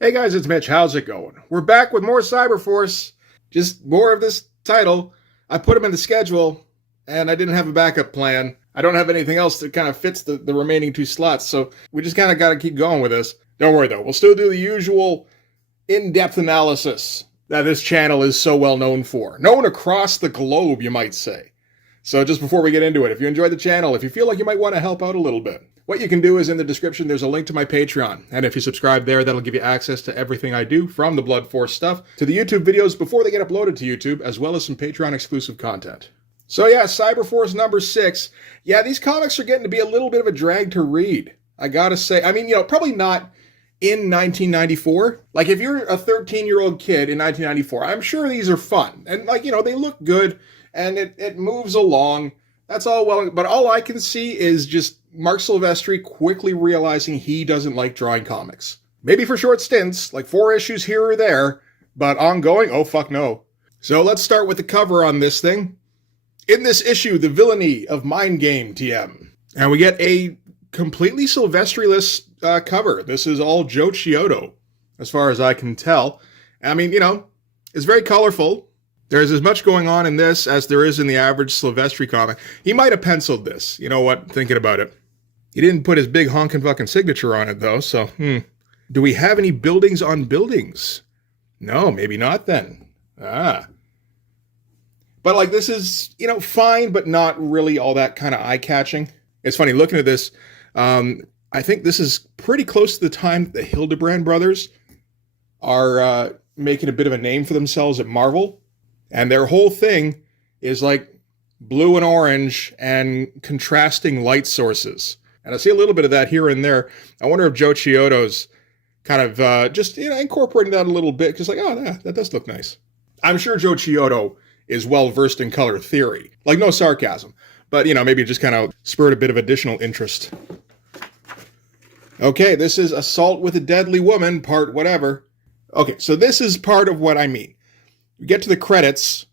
Hey guys, it's Mitch. How's it going? We're back with more Cyberforce. Just more of this title. I put them in the schedule, and I didn't have a backup plan. I don't have anything else that kind of fits the remaining two slots, so we just kind of got to keep going with this. Don't worry though, we'll still do the usual in-depth analysis that this channel is so well known for. Known across the globe, you might say. So just before we get into it, if you enjoyed the channel, if you feel like you might want to help out a little bit, what you can do is in the description, there's a link to my Patreon. And if you subscribe there, that'll give you access to everything I do, from the Blood Force stuff to the YouTube videos before they get uploaded to YouTube, as well as some Patreon exclusive content. So yeah, Cyberforce number 6. Yeah, these comics are getting to be a little bit of a drag to read. I gotta say, I mean, probably not in 1994. Like, if you're a 13-year-old kid in 1994, I'm sure these are fun. And, they look good, and it moves along. That's all well, but all I can see is just Marc Silvestri quickly realizing he doesn't like drawing comics. Maybe for short stints, like 4 issues here or there, but ongoing, oh fuck no. So let's start with the cover on this thing. In this issue, the villainy of Mind Game TM. And we get a completely Silvestri-less cover. This is all Joe Chiodo, as far as I can tell. I mean, it's very colorful. There's as much going on in this as there is in the average Silvestri comic. He might have penciled this. You know what? Thinking about it. He didn't put his big honkin' fucking signature on it, though, so, Do we have any buildings on buildings? No, maybe not then. But, this is, fine, but not really all that kind of eye-catching. It's funny, looking at this, I think this is pretty close to the time that the Hildebrand brothers are making a bit of a name for themselves at Marvel. And their whole thing is like blue and orange and contrasting light sources. And I see a little bit of that here and there. I wonder if Joe Chiodo's kind of just incorporating that a little bit. Because that does look nice. I'm sure Joe Chiodo is well versed in color theory. Like, no sarcasm. But, maybe just kind of spurred a bit of additional interest. Okay, this is Assault with a Deadly Woman, part whatever. Okay, so this is part of what I mean. We get to the credits,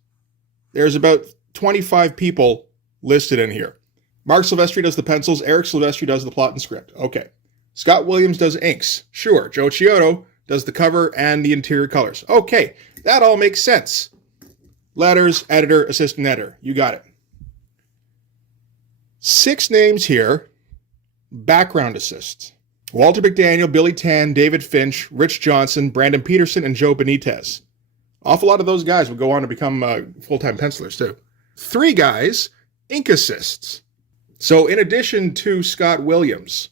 there's about 25 people listed in here. Marc Silvestri does the pencils, Eric Silvestri does the plot and script. Okay. Scott Williams does inks. Sure. Joe Chiodo does the cover and the interior colors. Okay, that all makes sense. Letters, editor, assistant editor. You got it. 6 names here. Background assists. Walter McDaniel, Billy Tan, David Finch, Rich Johnson, Brandon Peterson, and Joe Benitez. Awful lot of those guys would go on to become full-time pencilers, too. 3 guys, ink assists. So in addition to Scott Williams,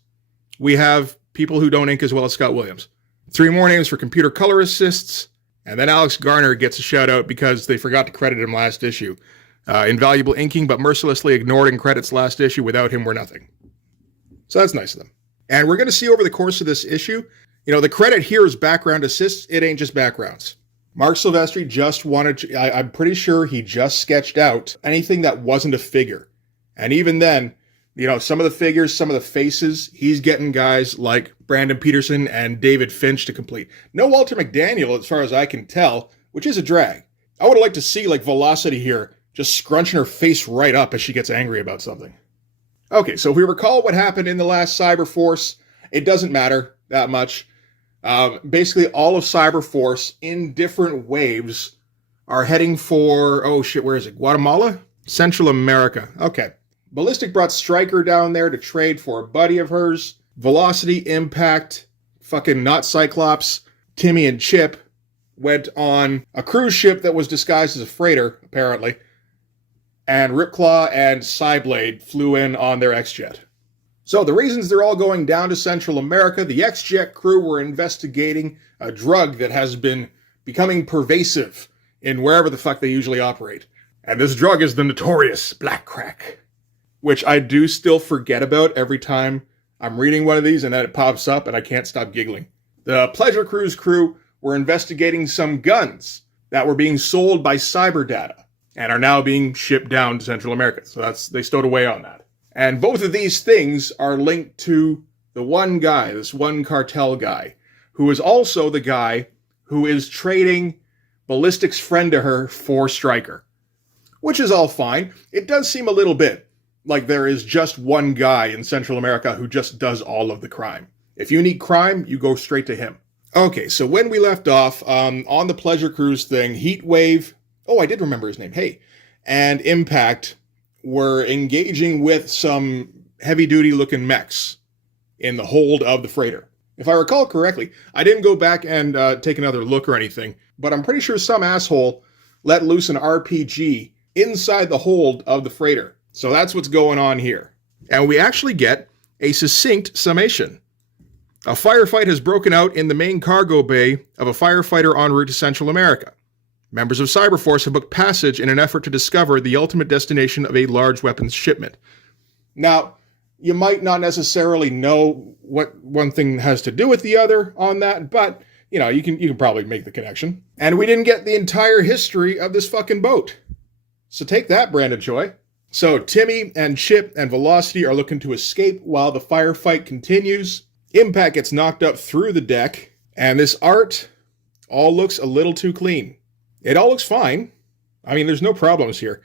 we have people who don't ink as well as Scott Williams. 3 more names for computer color assists, and then Alex Garner gets a shout-out because they forgot to credit him last issue. Invaluable inking, but mercilessly ignored in credits last issue. Without him, we're nothing. So that's nice of them. And we're going to see over the course of this issue, the credit here is background assists. It ain't just backgrounds. Marc Silvestri just wanted to, I'm pretty sure he just sketched out anything that wasn't a figure. And even then, some of the figures, some of the faces, he's getting guys like Brandon Peterson and David Finch to complete. No Walter McDaniel, as far as I can tell, which is a drag. I would have liked to see, Velocity here, just scrunching her face right up as she gets angry about something. Okay, so if we recall what happened in the last Cyberforce, it doesn't matter that much. Basically, all of Cyberforce in different waves are heading for, where is it? Guatemala? Central America. Okay. Ballistic brought Stryker down there to trade for a buddy of hers. Velocity, Impact, fucking not Cyclops, Timmy and Chip went on a cruise ship that was disguised as a freighter, apparently. And Ripclaw and Cyblade flew in on their X-Jet. So the reasons they're all going down to Central America, the X-Jet crew were investigating a drug that has been becoming pervasive in wherever the fuck they usually operate. And this drug is the notorious black crack, which I do still forget about every time I'm reading one of these and then it pops up and I can't stop giggling. The Pleasure Cruise crew were investigating some guns that were being sold by Cyberdata and are now being shipped down to Central America. So they stowed away on that. And both of these things are linked to the one guy, this one cartel guy, who is also the guy who is trading Ballistic's friend to her for Stryker. Which is all fine. It does seem a little bit like there is just one guy in Central America who just does all of the crime. If you need crime, you go straight to him. Okay, so when we left off, on the Pleasure Cruise thing, Heat Wave, oh, I did remember his name, hey, and Impact were engaging with some heavy-duty looking mechs in the hold of the freighter. If I recall correctly, I didn't go back and take another look or anything, but I'm pretty sure some asshole let loose an RPG inside the hold of the freighter. So that's what's going on here. And we actually get a succinct summation. A firefight has broken out in the main cargo bay of a firefighter en route to Central America. Members of Cyberforce have booked passage in an effort to discover the ultimate destination of a large weapons shipment. Now, you might not necessarily know what one thing has to do with the other on that, but, you know, you can probably make the connection. And we didn't get the entire history of this fucking boat. So take that, Brandon Choi. So Timmy and Chip and Velocity are looking to escape while the firefight continues. Impact gets knocked up through the deck, and this art all looks a little too clean. It all looks fine. I mean, there's no problems here,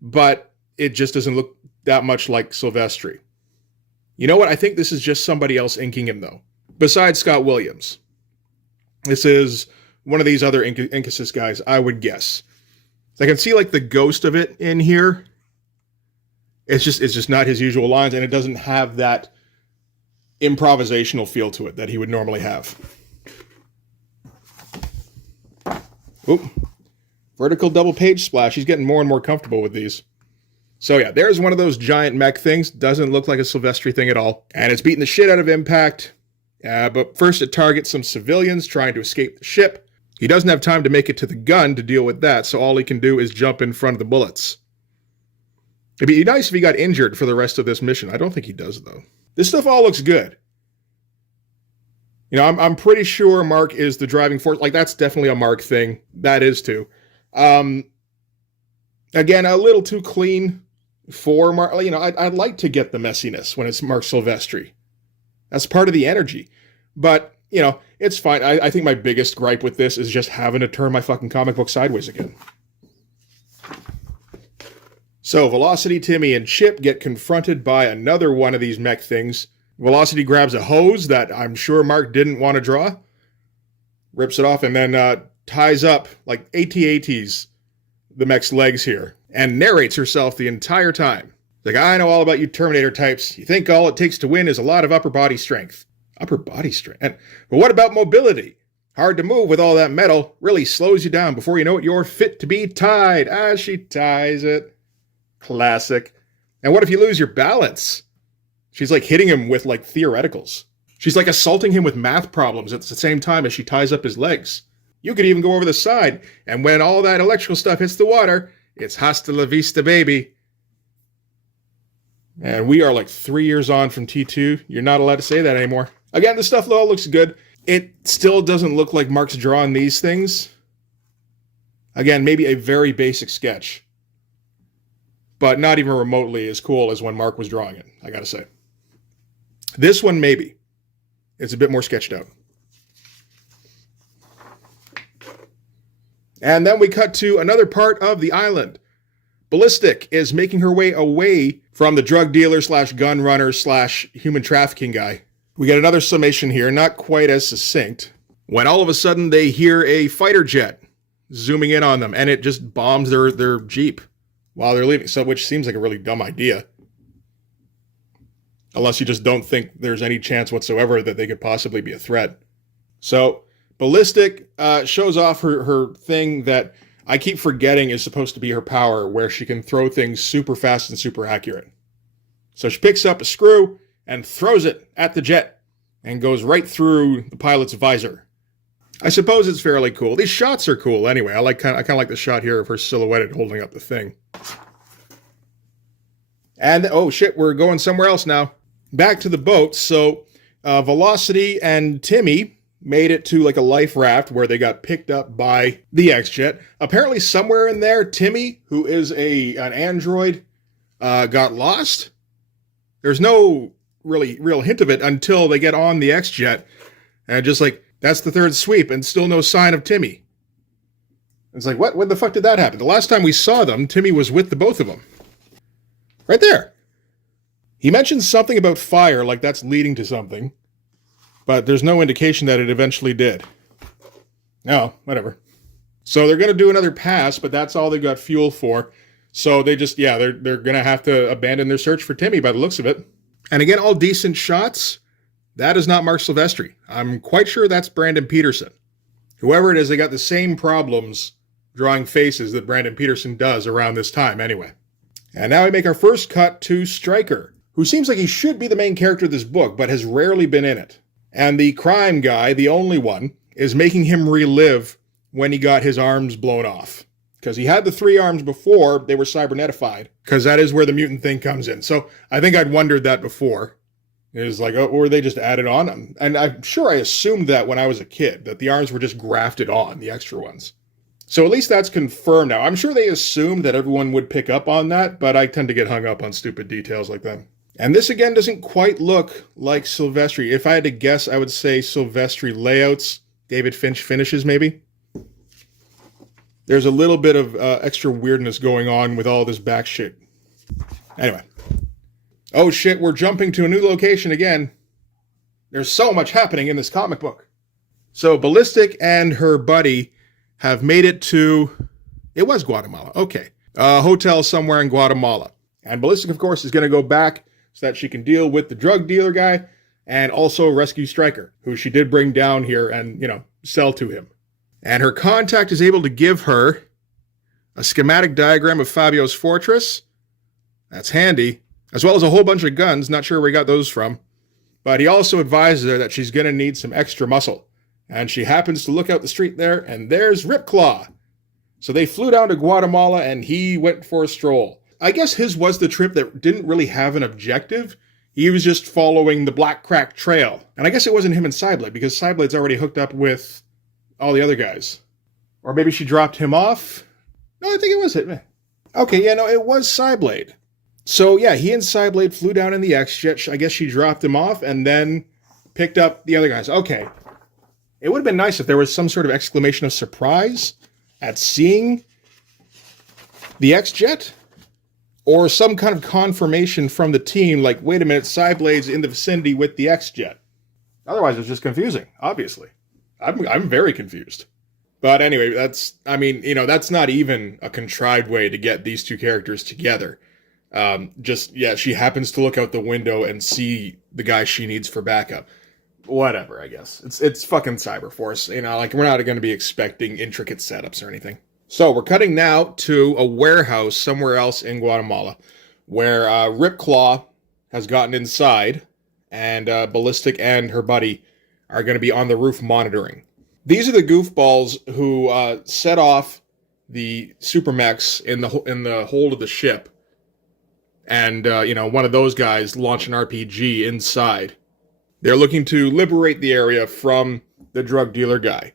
but it just doesn't look that much like Silvestri. You know what? I think this is just somebody else inking him, though, besides Scott Williams. This is one of these other Inkasys guys, I would guess. I can see, like, the ghost of it in here. It's just not his usual lines, and it doesn't have that improvisational feel to it that he would normally have. Oop. Vertical double page splash. He's getting more and more comfortable with these. So yeah, there's one of those giant mech things. Doesn't look like a Silvestri thing at all. And it's beating the shit out of Impact. But first it targets some civilians trying to escape the ship. He doesn't have time to make it to the gun to deal with that, so all he can do is jump in front of the bullets. It'd be nice if he got injured for the rest of this mission. I don't think he does, though. This stuff all looks good. You know, I'm pretty sure Marc is the driving force. Like, that's definitely a Marc thing. That is, too. Again, a little too clean for Marc. You know, I'd like to get the messiness when it's Marc Silvestri. That's part of the energy. But, you know, it's fine. I think my biggest gripe with this is just having to turn my fucking comic book sideways again. So, Velocity, Timmy, and Chip get confronted by another one of these mech things. Velocity grabs a hose that I'm sure Marc didn't want to draw, rips it off, and then ties up, like AT-ATs, the mech's legs here, and narrates herself the entire time. Like, I know all about you Terminator types. You think all it takes to win is a lot of upper body strength. Upper body strength? But what about mobility? Hard to move with all that metal. Really slows you down. Before you know it, you're fit to be tied. As she ties it. Classic. And what if you lose your balance? She's like hitting him with like theoreticals. She's like assaulting him with math problems at the same time as she ties up his legs. You could even go over the side, and when all that electrical stuff hits the water, it's hasta la vista, baby. And we are like 3 years on from T2. You're not allowed to say that anymore. Again, the stuff all looks good. It still doesn't look like Marc's drawing these things. Again, maybe a very basic sketch. But not even remotely as cool as when Marc was drawing it, I gotta say. This one, maybe. It's a bit more sketched out. And then we cut to another part of the island. Ballistic is making her way away from the drug dealer slash gun runner slash human trafficking guy. We get another summation here, not quite as succinct, when all of a sudden they hear a fighter jet zooming in on them, and it just bombs their Jeep while they're leaving, so which seems like a really dumb idea. Unless you just don't think there's any chance whatsoever that they could possibly be a threat. So, Ballistic shows off her thing that I keep forgetting is supposed to be her power, where she can throw things super fast and super accurate. So she picks up a screw and throws it at the jet and goes right through the pilot's visor. I suppose it's fairly cool. These shots are cool anyway. I kind of like the shot here of her silhouetted holding up the thing. And, oh shit, we're going somewhere else now. Back to the boat. So, Velocity and Timmy made it to like a life raft where they got picked up by the X-Jet. Apparently somewhere in there, Timmy, who is an android, got lost. There's no real hint of it until they get on the X-Jet. And just like, that's the third sweep, and still no sign of Timmy. It's like, what? When the fuck did that happen? The last time we saw them, Timmy was with the both of them. Right there. He mentions something about fire, like that's leading to something. But there's no indication that it eventually did. No, whatever. So they're going to do another pass, but that's all they got fuel for. So they just, yeah, they're going to have to abandon their search for Timmy by the looks of it. And again, all decent shots. That is not Marc Silvestri. I'm quite sure that's Brandon Peterson. Whoever it is, they got the same problems drawing faces that Brandon Peterson does around this time anyway. And now we make our first cut to Stryker, who seems like he should be the main character of this book, but has rarely been in it. And the crime guy, the only one, is making him relive when he got his arms blown off. Because he had the 3 arms before they were cybernetified, because that is where the mutant thing comes in. So I think I'd wondered that before. It was like, oh, or they just added on? And I'm sure I assumed that when I was a kid, that the arms were just grafted on, the extra ones. So at least that's confirmed now. I'm sure they assumed that everyone would pick up on that, but I tend to get hung up on stupid details like that. And this again doesn't quite look like Silvestri. If I had to guess, I would say Silvestri layouts, David Finch finishes maybe. There's a little bit of extra weirdness going on with all this back shit. Anyway. Oh shit, we're jumping to a new location again. There's so much happening in this comic book. So Ballistic and her buddy have made it to... It was Guatemala, okay. A hotel somewhere in Guatemala. And Ballistic, of course, is going to go back so that she can deal with the drug dealer guy and also rescue Stryker, who she did bring down here and, sell to him. And her contact is able to give her a schematic diagram of Fabio's fortress. That's handy. As well as a whole bunch of guns. Not sure where he got those from. But he also advises her that she's going to need some extra muscle. And she happens to look out the street there, and there's Ripclaw. So they flew down to Guatemala, and he went for a stroll. I guess his was the trip that didn't really have an objective. He was just following the Black Crack Trail. And I guess it wasn't him and Cyblade, because Cyblade's already hooked up with all the other guys. Or maybe she dropped him off? No, I think it was him. Okay, yeah, no, it was Cyblade. So, yeah, he and Cyblade flew down in the X-Jet. I guess she dropped him off and then picked up the other guys. Okay. It would have been nice if there was some sort of exclamation of surprise at seeing the X-Jet. Or some kind of confirmation from the team, like, wait a minute, Cyblade's in the vicinity with the X-Jet. Otherwise, it's just confusing, obviously. I'm very confused. But anyway, that's not even a contrived way to get these two characters together. She happens to look out the window and see the guy she needs for backup. Whatever, I guess. It's fucking Cyberforce. We're not going to be expecting intricate setups or anything. So we're cutting now to a warehouse somewhere else in Guatemala, where Ripclaw has gotten inside, and Ballistic and her buddy are going to be on the roof monitoring. These are the goofballs who set off the supermechs in the hold of the ship. And, one of those guys launched an RPG inside. They're looking to liberate the area from the drug dealer guy.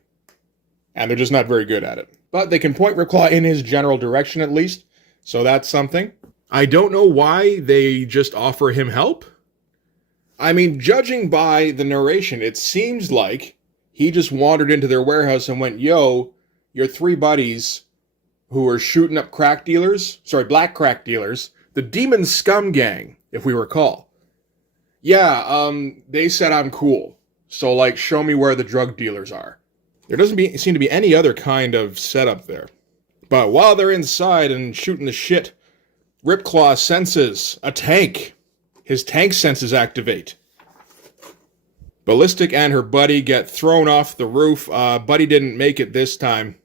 And they're just not very good at it. But they can point Ripclaw in his general direction at least. So that's something. I don't know why they just offer him help. I mean, judging by the narration, it seems like he just wandered into their warehouse and went, yo, your 3 buddies who are shooting up black crack dealers, the Demon Scum Gang, if we recall. Yeah, they said I'm cool. So, show me where the drug dealers are. There doesn't seem to be any other kind of setup there. But while they're inside and shooting the shit, Ripclaw senses a tank. His tank senses activate. Ballistic and her buddy get thrown off the roof. Buddy didn't make it this time.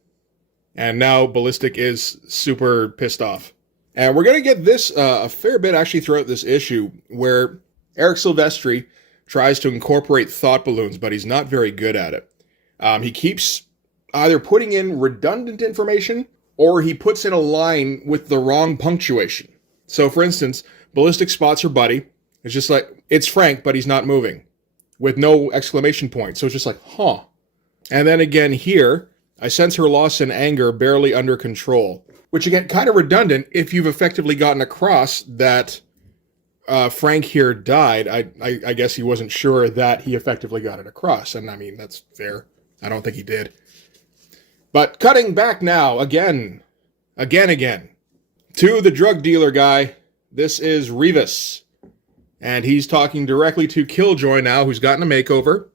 And now Ballistic is super pissed off. And we're going to get this a fair bit actually throughout this issue, where Eric Silvestri tries to incorporate thought balloons, but he's not very good at it. He keeps either putting in redundant information, or he puts in a line with the wrong punctuation. So, for instance, Ballistic spots her buddy. It's just like, it's Frank, but he's not moving, with no exclamation point. So it's just like, huh. And then again here, I sense her loss in anger barely under control. Which again, kind of redundant if you've effectively gotten across that Frank here died. I guess he wasn't sure that he effectively got it across. And I mean, that's fair. I don't think he did. But cutting back now, again, to the drug dealer guy. This is Rivas. And he's talking directly to Killjoy now, who's gotten a makeover.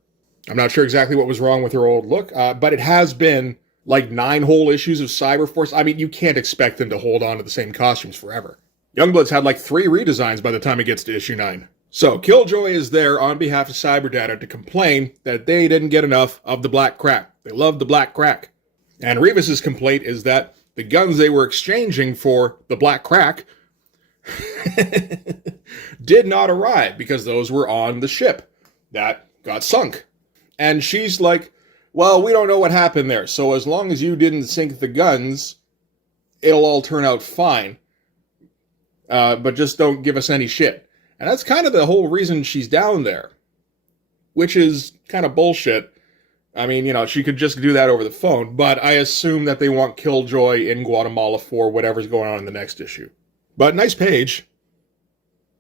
I'm not sure exactly what was wrong with her old look, but it has been like 9 whole issues of Cyberforce. I mean, you can't expect them to hold on to the same costumes forever. Youngblood's had like 3 redesigns by the time it gets to issue 9. So, Killjoy is there on behalf of Cyberdata to complain that they didn't get enough of the black crack. They love the black crack. And Revis's complaint is that the guns they were exchanging for the black crack did not arrive because those were on the ship that got sunk. And she's like, well, we don't know what happened there, so as long as you didn't sink the guns, it'll all turn out fine. But just don't give us any shit. And that's kind of the whole reason she's down there. Which is kind of bullshit. I mean, you know, she could just do that over the phone, but I assume that they want Killjoy in Guatemala for whatever's going on in the next issue. But nice page.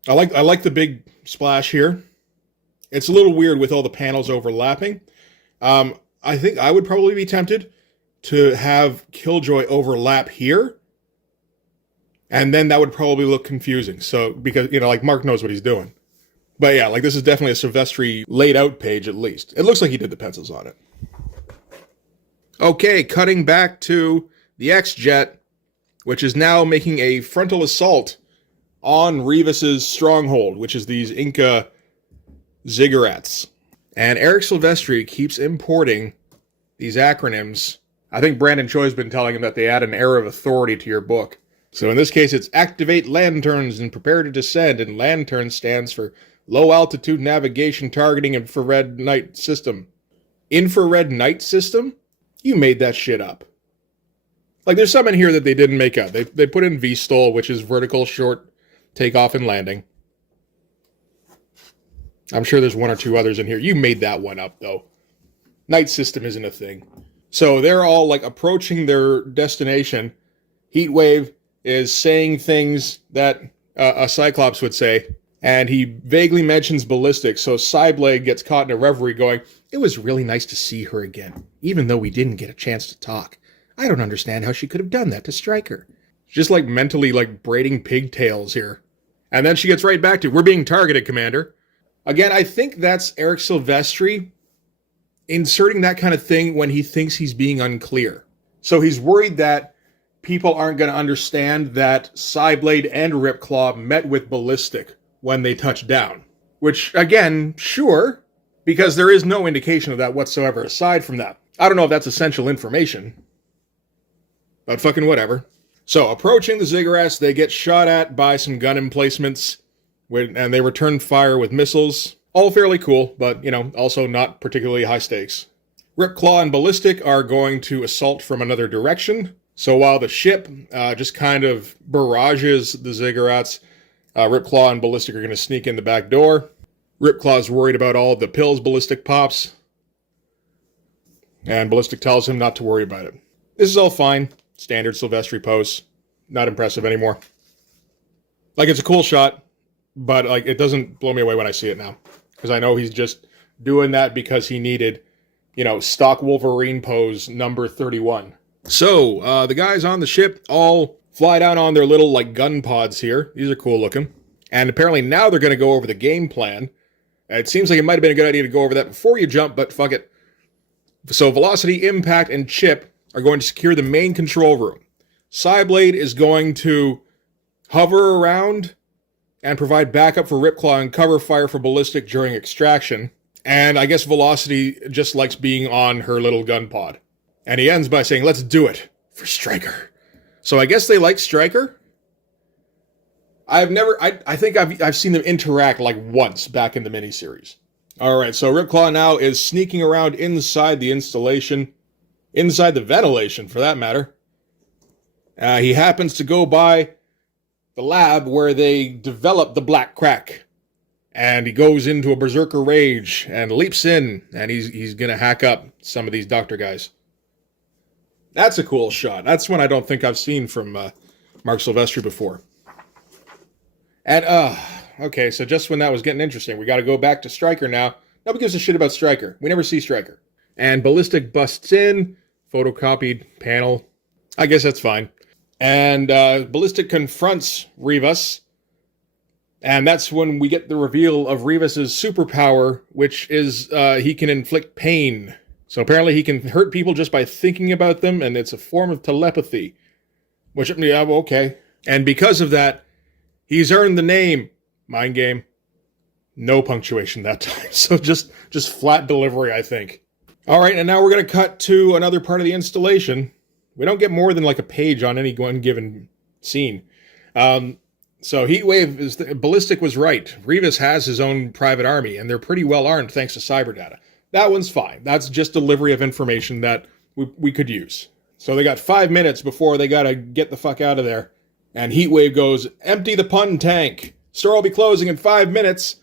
I like the big splash here. It's a little weird with all the panels overlapping. I think I would probably be tempted to have Killjoy overlap here. And then that would probably look confusing. So, because, you know, like Mark knows what he's doing. But yeah, like this is definitely a Silvestri laid out page at least. It looks like he did the pencils on it. Okay, cutting back to the X-Jet, which is now making a frontal assault on Revis's stronghold, which is these Inca ziggurats. And Eric Silvestri keeps importing these acronyms. I think Brandon Choi's been telling him that they add an air of authority to your book. So in this case, it's activate lanterns and prepare to descend, and lantern stands for low altitude navigation targeting infrared night system. Infrared night system? You made that shit up. Like, there's some in here that they didn't make up. They put in VSTOL, which is vertical short takeoff and landing. I'm sure there's 1 or 2 others in here. You made that one up, though. Night system isn't a thing. So they're all, like, approaching their destination. Heatwave is saying things that a Cyclops would say, and he vaguely mentions ballistics, so Cyblade gets caught in a reverie going, it was really nice to see her again, even though we didn't get a chance to talk. I don't understand how she could have done that to Stryker. Just like mentally like braiding pigtails here. And then she gets right back to, we're being targeted, Commander. Again, I think that's Eric Silvestri inserting that kind of thing when he thinks he's being unclear. So he's worried that people aren't going to understand that Cyblade and Ripclaw met with Ballistic when they touched down. Which, again, sure, because there is no indication of that whatsoever aside from that. I don't know if that's essential information. But fucking whatever. So, approaching the ziggurats, they get shot at by some gun emplacements, and they return fire with missiles. All fairly cool, but, you know, also not particularly high stakes. Ripclaw and Ballistic are going to assault from another direction. So while the ship just kind of barrages the ziggurats, Ripclaw and Ballistic are going to sneak in the back door. Ripclaw's worried about all of the pills Ballistic pops. And Ballistic tells him not to worry about it. This is all fine. Standard Silvestri pose. Not impressive anymore. Like, it's a cool shot, but like it doesn't blow me away when I see it now. Because I know he's just doing that because he needed, you know, stock Wolverine pose number 31. So, the guys on the ship all fly down on their little, like, gun pods here. These are cool looking. And apparently now they're going to go over the game plan. It seems like it might have been a good idea to go over that before you jump, but fuck it. So, Velocity, Impact, and Chip are going to secure the main control room. Cyblade is going to hover around and provide backup for Ripclaw and cover fire for Ballistic during extraction. And I guess Velocity just likes being on her little gun pod. And he ends by saying, let's do it for Stryker. So I guess they like Stryker. I think I've seen them interact like once back in the miniseries. Alright, so Ripclaw now is sneaking around inside the installation. Inside the ventilation, for that matter. He happens to go by the lab where they develop the black crack. And he goes into a berserker rage and leaps in. And he's going to hack up some of these doctor guys. That's a cool shot. That's one I don't think I've seen from Marc Silvestri before. And, okay, so just when that was getting interesting, we got to go back to Stryker now. Nobody gives a shit about Stryker. We never see Stryker. And Ballistic busts in, photocopied panel. I guess that's fine. And Ballistic confronts Rivas And that's when we get the reveal of Revis's superpower, which is he can inflict pain. So apparently he can hurt people just by thinking about them, and it's a form of telepathy. Which, yeah, okay. And because of that, he's earned the name Mind Game. No punctuation that time. So just flat delivery, I think. All right, and now we're going to cut to another part of the installation. We don't get more than like a page on any one given scene. So Heatwave Ballistic was right. Revis has his own private army, and they're pretty well armed thanks to cyber data. That one's fine. That's just delivery of information that we could use. So they got 5 minutes before they got to get the fuck out of there. And Heatwave goes, empty the pun tank. Store will be closing in 5 minutes.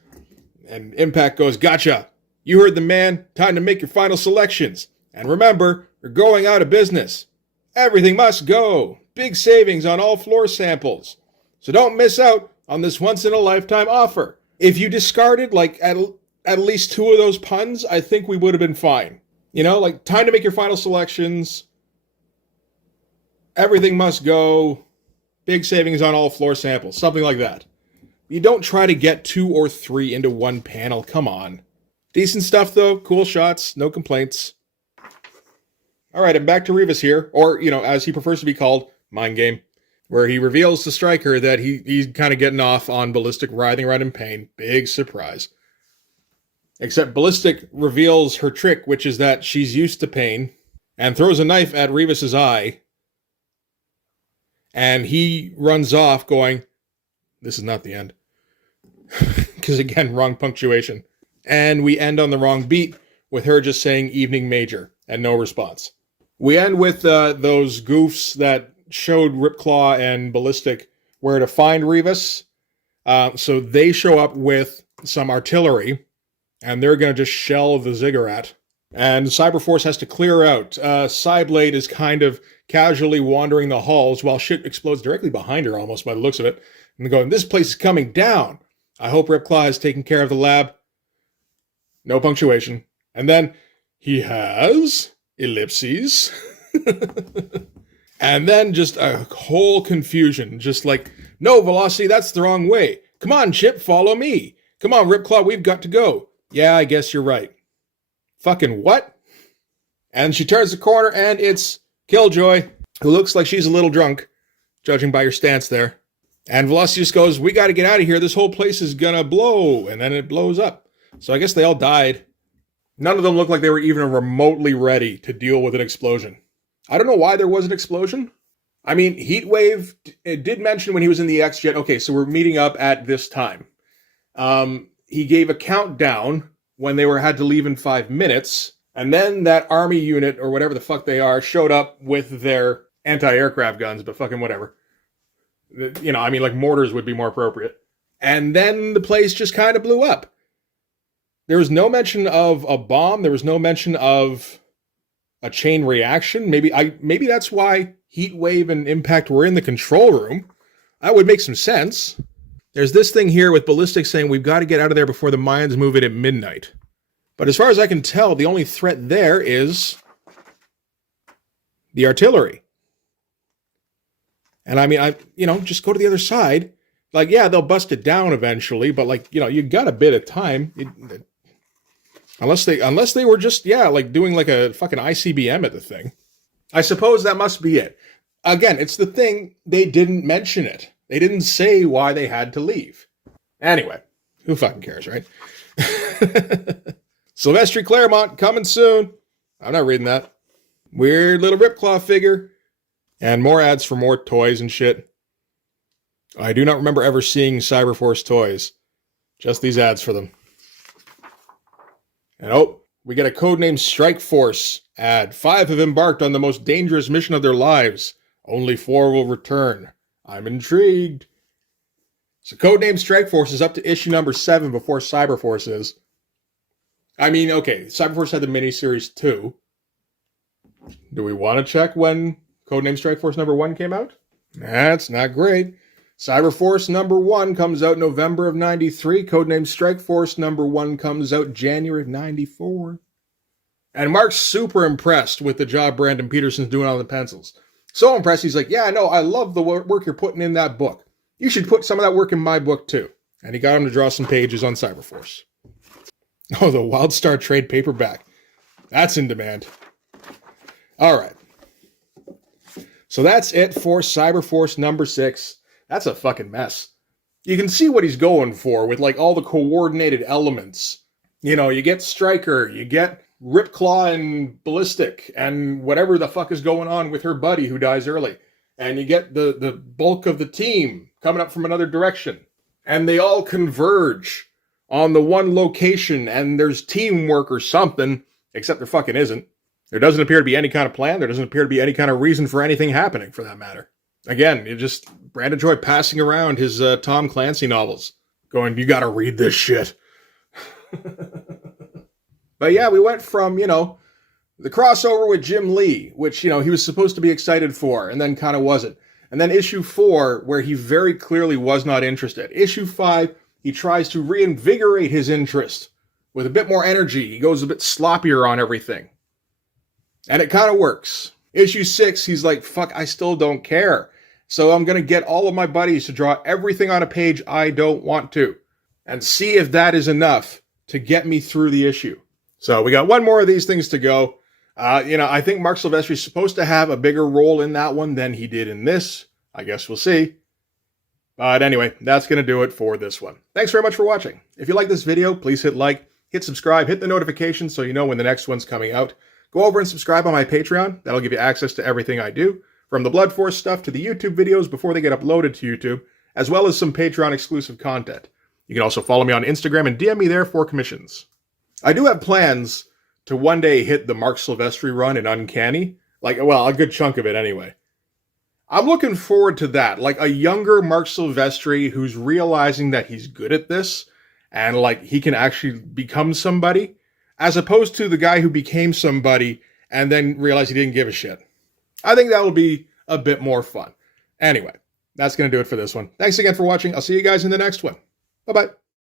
And Impact goes, gotcha. You heard the man. Time to make your final selections. And remember, you're going out of business. Everything must go. Big savings on all floor samples. So don't miss out on this once-in-a-lifetime offer. If you discarded, like, at least 2 of those puns, I think we would have been fine. You know, like, time to make your final selections. Everything must go. Big savings on all floor samples. Something like that. You don't try to get 2 or 3 into one panel. Come on. Decent stuff, though. Cool shots. No complaints. All right, I'm back to Revis here. Or, you know, as he prefers to be called, Mind Game. Where he reveals to Stryker that he's kind of getting off on Ballistic writhing around in pain. Big surprise. Except Ballistic reveals her trick, which is that she's used to pain, and throws a knife at Revis's eye. And he runs off going, this is not the end. Because again, wrong punctuation. And we end on the wrong beat with her just saying evening major and no response. We end with those goofs that showed Ripclaw and Ballistic where to find Revis. So they show up with some artillery, and they're going to just shell the ziggurat. And Cyberforce has to clear out. Cyblade is kind of casually wandering the halls while shit explodes directly behind her, almost by the looks of it. And going, this place is coming down. I hope Ripclaw has taken care of the lab. No punctuation. And then he has ellipses. And then just a whole confusion. Just like, no, Velocity, that's the wrong way. Come on, Chip, follow me. Come on, Ripclaw, we've got to go. Yeah, I guess you're right. Fucking what? And she turns the corner, and it's Killjoy, who looks like she's a little drunk, judging by your stance there. And Velocity just goes, we got to get out of here. This whole place is going to blow. And then it blows up. So I guess they all died. None of them looked like they were even remotely ready to deal with an explosion. I don't know why there was an explosion. I mean, Heatwave did mention when he was in the X-Jet, okay, so we're meeting up at this time. He gave a countdown when they had to leave in 5 minutes. And then that army unit, or whatever the fuck they are, showed up with their anti-aircraft guns, but fucking whatever. You know, I mean, like mortars would be more appropriate. And then the place just kind of blew up. There was no mention of a bomb. There was no mention of a chain reaction. Maybe that's why Heatwave and Impact were in the control room. That would make some sense. There's this thing here with Ballistic saying we've got to get out of there before the mines move in at midnight. But as far as I can tell, the only threat there is the artillery. And I mean, just go to the other side. Like, yeah, they'll bust it down eventually, but like, you got a bit of time. Unless they were just, like doing like a fucking ICBM at the thing. I suppose that must be it. Again, it's the thing, they didn't mention it. They didn't say why they had to leave. Anyway, who fucking cares, right? Silvestri Claremont, coming soon. I'm not reading that. Weird little Ripclaw figure. And more ads for more toys and shit. I do not remember ever seeing Cyberforce toys. Just these ads for them. And we get a codename Strike Force ad. 5 have embarked on the most dangerous mission of their lives. Only 4 will return. I'm intrigued. So codename Strike Force is up to issue number 7 before Cyberforce is. I mean, okay, Cyberforce had the miniseries too. Do we want to check when codename Strike Force number 1 came out? That's not great. Cyberforce number 1 comes out November of 93. Codename Strike Force number 1 comes out January of 94. And Mark's super impressed with the job Brandon Peterson's doing on the pencils. So impressed, he's like, yeah, no, I love the work you're putting in that book. You should put some of that work in my book too. And he got him to draw some pages on Cyberforce. Oh, the Wildstar trade paperback. That's in demand. All right. So that's it for Cyberforce number 6. That's a fucking mess. You can see what he's going for with like all the coordinated elements. You know, you get Stryker, you get Ripclaw and Ballistic, and whatever the fuck is going on with her buddy who dies early. And you get the bulk of the team coming up from another direction. And they all converge on the one location, and there's teamwork or something, except there fucking isn't. There doesn't appear to be any kind of plan. There doesn't appear to be any kind of reason for anything happening, for that matter. Again, you just Brandon Joy passing around his Tom Clancy novels, going, you gotta read this shit. But yeah, we went from, you know, the crossover with Jim Lee, which, you know, he was supposed to be excited for, and then kind of wasn't. And then issue 4, where he very clearly was not interested. Issue 5, he tries to reinvigorate his interest with a bit more energy. He goes a bit sloppier on everything. And it kind of works. Issue 6, he's like, fuck, I still don't care. So I'm going to get all of my buddies to draw everything on a page I don't want to. And see if that is enough to get me through the issue. So we got one more of these things to go. You know, I think Marc Silvestri is supposed to have a bigger role in that one than he did in this. I guess we'll see. But anyway, that's going to do it for this one. Thanks very much for watching. If you like this video, please hit like, hit subscribe, hit the notification so you know when the next one's coming out. Go over and subscribe on my Patreon. That'll give you access to everything I do, from the Blood Force stuff to the YouTube videos before they get uploaded to YouTube, as well as some Patreon exclusive content. You can also follow me on Instagram and DM me there for commissions. I do have plans to one day hit the Marc Silvestri run in Uncanny. Like, well, a good chunk of it anyway. I'm looking forward to that. Like a younger Marc Silvestri who's realizing that he's good at this and like he can actually become somebody, as opposed to the guy who became somebody and then realized he didn't give a shit. I think that will be a bit more fun. Anyway, that's going to do it for this one. Thanks again for watching. I'll see you guys in the next one. Bye-bye.